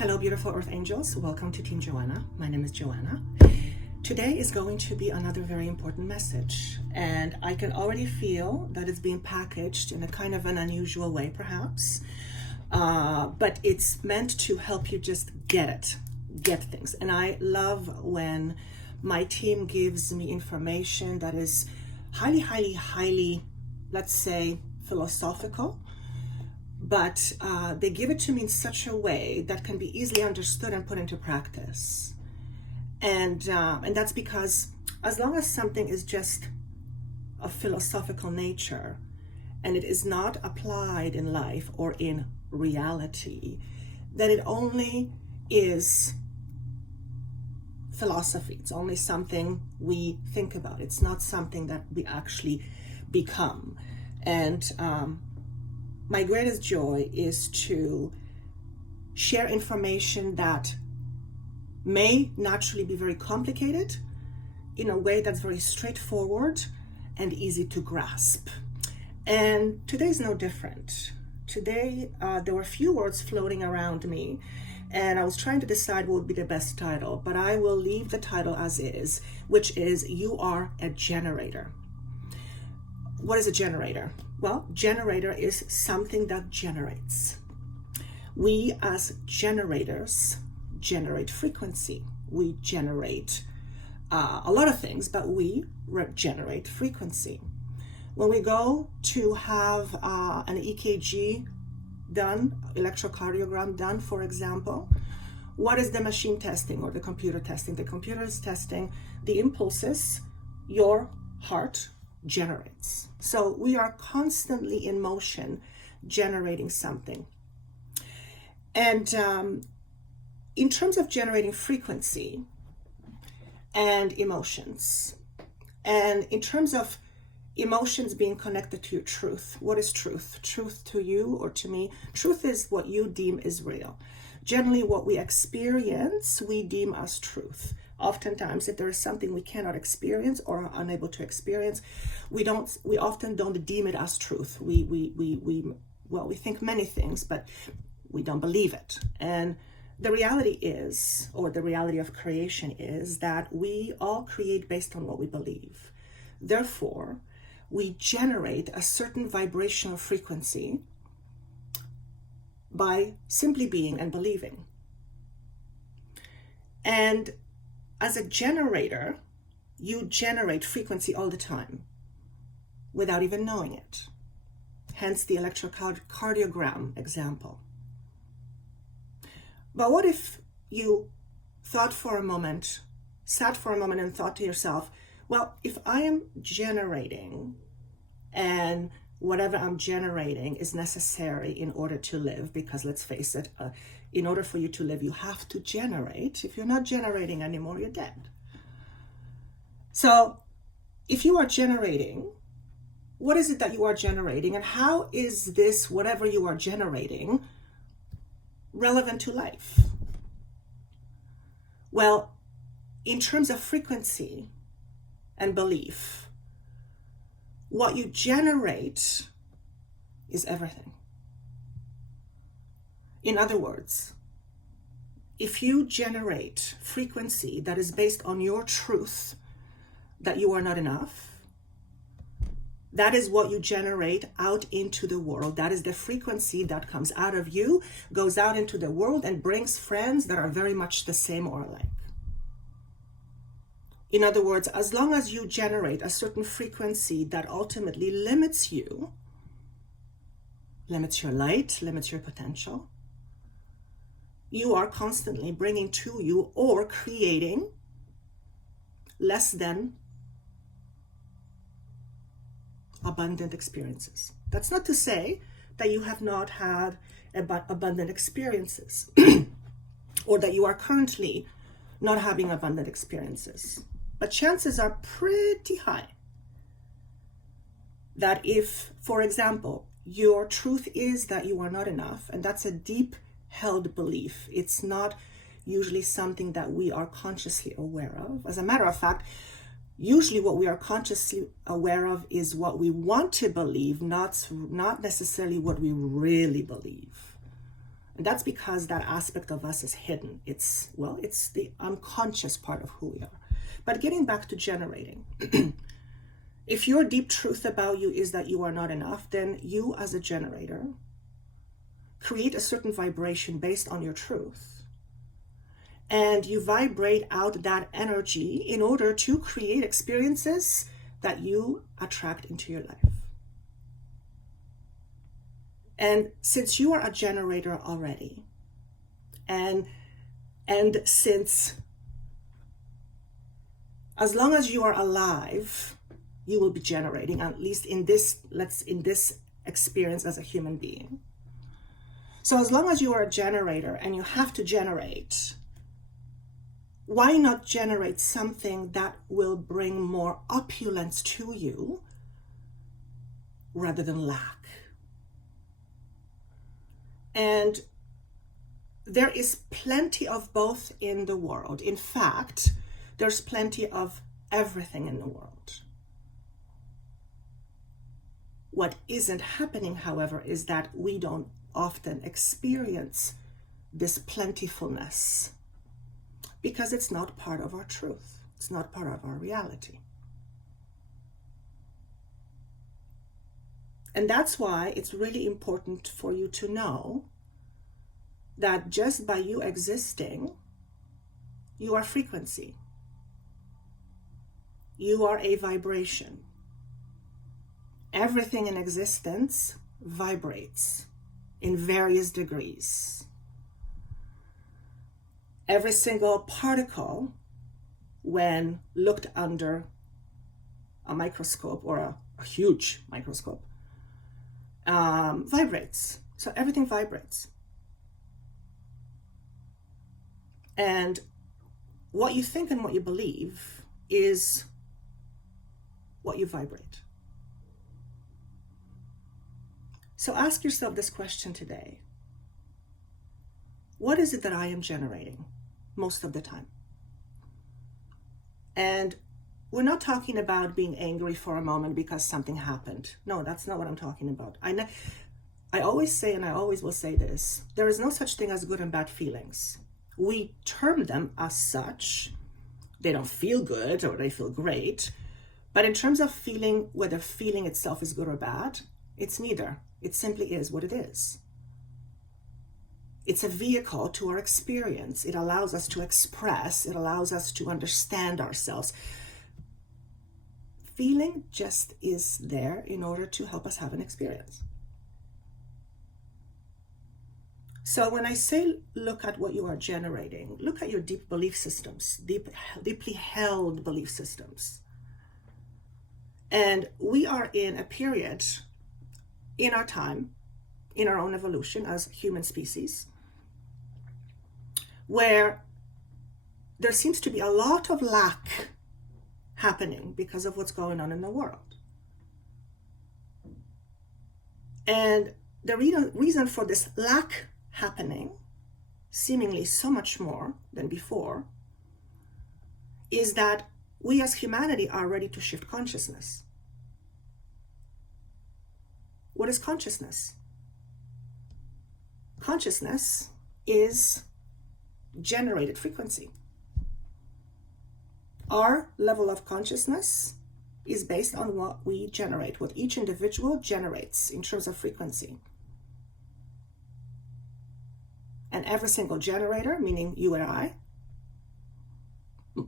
Hello, beautiful Earth Angels. Welcome to Team Joanna. My name is Joanna. Today is going to be another very important message, and I can already feel that it's being packaged in a kind of an unusual way, perhaps, but it's meant to help you just get things. And I love when my team gives me information that is highly, let's say, philosophical, but they give it to me in such a way that can be easily understood and put into practice. And that's because as long as something is just of philosophical nature and it is not applied in life or in reality, then it only is philosophy. It's only something we think about. It's not something that we actually become. And my greatest joy is to share information that may naturally be very complicated in a way that's very straightforward and easy to grasp. And today is no different. Today, there were a few words floating around me, and I was trying to decide what would be the best title, but I will leave the title as is, which is You Are a Generator. What is a generator? Well, generator is something that generates. We as generators generate frequency. We generate a lot of things, but we generate frequency. When we go to have an EKG done, electrocardiogram done, for example, what is the machine testing or the computer testing? The computer is testing the impulses your heart generates. So we are constantly in motion generating something. And in terms of generating frequency and emotions, and in terms of emotions being connected to your truth, what is truth? Truth to you or to me? Truth is what you deem is real. Generally, what we experience, we deem as truth. Oftentimes, if there is something we cannot experience or are unable to experience, we often don't deem it as truth. We think many things, but we don't believe it. And the reality is, or the reality of creation is, that we all create based on what we believe. Therefore, we generate a certain vibrational frequency by simply being and believing. And as a generator, you generate frequency all the time without even knowing it. Hence the electrocardiogram example. But what if you sat for a moment and thought to yourself, well, if I am generating and whatever I'm generating is necessary in order to live, because let's face it, in order for you to live, you have to generate. If you're not generating anymore, you're dead. So if you are generating, what is it that you are generating, and how is this, whatever you are generating, relevant to life? Well, in terms of frequency and belief, what you generate is everything. In other words, if you generate frequency that is based on your truth that you are not enough, that is what you generate out into the world. That is the frequency that comes out of you, goes out into the world, and brings friends that are very much the same or alike. In other words, as long as you generate a certain frequency that ultimately limits you, limits your light, limits your potential, you are constantly bringing to you or creating less than abundant experiences. That's not to say that you have not had abundant experiences or that you are currently not having abundant experiences. But chances are pretty high that if, for example, your truth is that you are not enough, and that's a deep held belief, it's not usually something that we are consciously aware of. As a matter of fact, usually what we are consciously aware of is what we want to believe, not necessarily what we really believe. And that's because that aspect of us is hidden. It's the unconscious part of who we are. But getting back to generating, if your deep truth about you is that you are not enough, then you as a generator create a certain vibration based on your truth. And you vibrate out that energy in order to create experiences that you attract into your life. And since you are a generator already, and since as long as you are alive, you will be generating, at least in this experience as a human being. So as long as you are a generator and you have to generate, why not generate something that will bring more opulence to you rather than lack? And there is plenty of both in the world. In fact, there's plenty of everything in the world. What isn't happening, however, is that we don't often experience this plentifulness because it's not part of our truth. It's not part of our reality. And that's why it's really important for you to know that just by you existing, you are frequency. You are a vibration. Everything in existence vibrates in various degrees. Every single particle, when looked under a microscope or a huge microscope, vibrates. So everything vibrates. And what you think and what you believe is what you vibrate. So ask yourself this question today. What is it that I am generating most of the time? And we're not talking about being angry for a moment because something happened. No, that's not what I'm talking about. I always say, and I always will say this, there is no such thing as good and bad feelings. We term them as such. They don't feel good or they feel great. But in terms of feeling, whether feeling itself is good or bad, it's neither. It simply is what it is. It's a vehicle to our experience. It allows us to express. It allows us to understand ourselves. Feeling just is there in order to help us have an experience. So when I say look at what you are generating, look at your deep belief systems, deeply held belief systems. And we are in a period in our time, in our own evolution as human species, where there seems to be a lot of lack happening because of what's going on in the world. And the reason for this lack happening, seemingly so much more than before, is that we as humanity are ready to shift consciousness. What is consciousness? Consciousness is generated frequency. Our level of consciousness is based on what we generate, what each individual generates in terms of frequency. And every single generator, meaning you and I,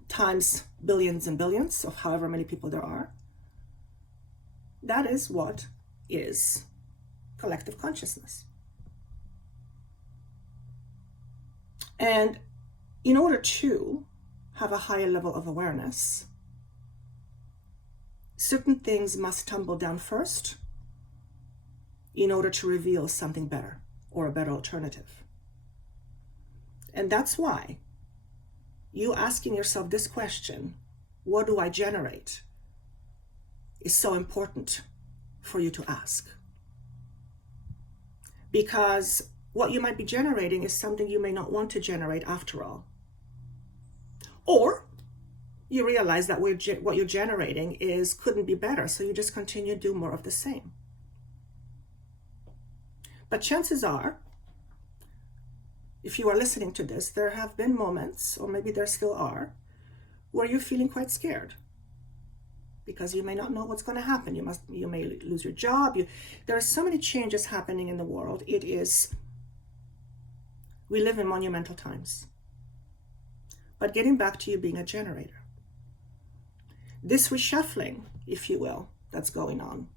times billions and billions of however many people there are, that is what is collective consciousness. And in order to have a higher level of awareness, certain things must tumble down first in order to reveal something better or a better alternative. And that's why you asking yourself this question, what do I generate, is so important for you to ask. Because what you might be generating is something you may not want to generate after all. Or you realize that what you're generating couldn't be better, so you just continue to do more of the same. But chances are if you are listening to this, there have been moments, or maybe there still are, where you're feeling quite scared because you may not know what's going to happen. You may lose your job. There are so many changes happening in the world. We live in monumental times. But getting back to you being a generator, this reshuffling, if you will, that's going on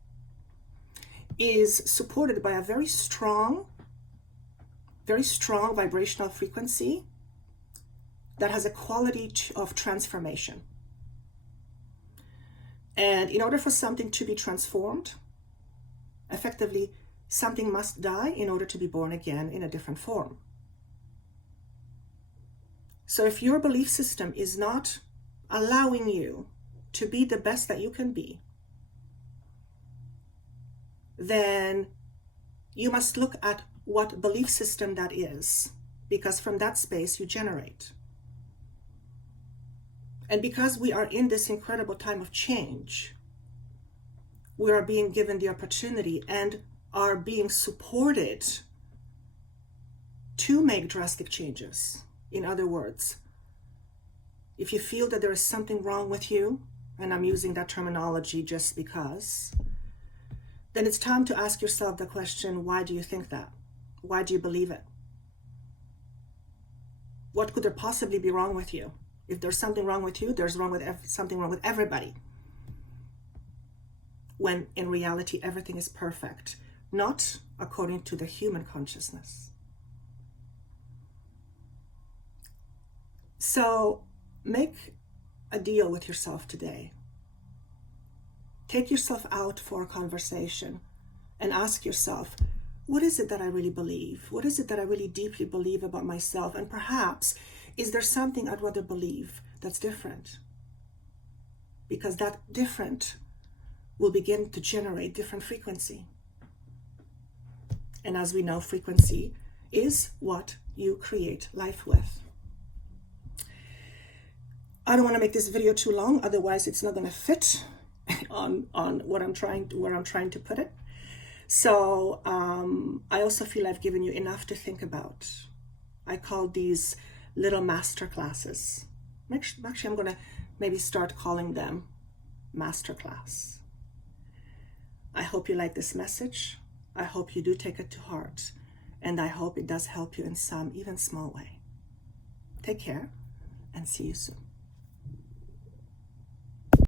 is supported by a very strong vibrational frequency that has a quality of transformation. And in order for something to be transformed, effectively, something must die in order to be born again in a different form. So if your belief system is not allowing you to be the best that you can be, then you must look at what belief system that is, because from that space you generate. And because we are in this incredible time of change, we are being given the opportunity and are being supported to make drastic changes. In other words, if you feel that there is something wrong with you, and I'm using that terminology just because, then it's time to ask yourself the question, why do you think that? Why do you believe it? What could there possibly be wrong with you? If there's something wrong with you, there's something wrong with everybody. When in reality, everything is perfect, not according to the human consciousness. So make a deal with yourself today. Take yourself out for a conversation and ask yourself, what is it that I really believe? What is it that I really deeply believe about myself? And perhaps, is there something I'd rather believe that's different? Because that different will begin to generate different frequency. And as we know, frequency is what you create life with. I don't want to make this video too long, otherwise it's not going to fit on where I'm trying to put it. So I also feel I've given you enough to think about. I call these little master classes. Actually, I'm going to maybe start calling them masterclass. I hope you like this message. I hope you do take it to heart. And I hope it does help you in some even small way. Take care and see you soon.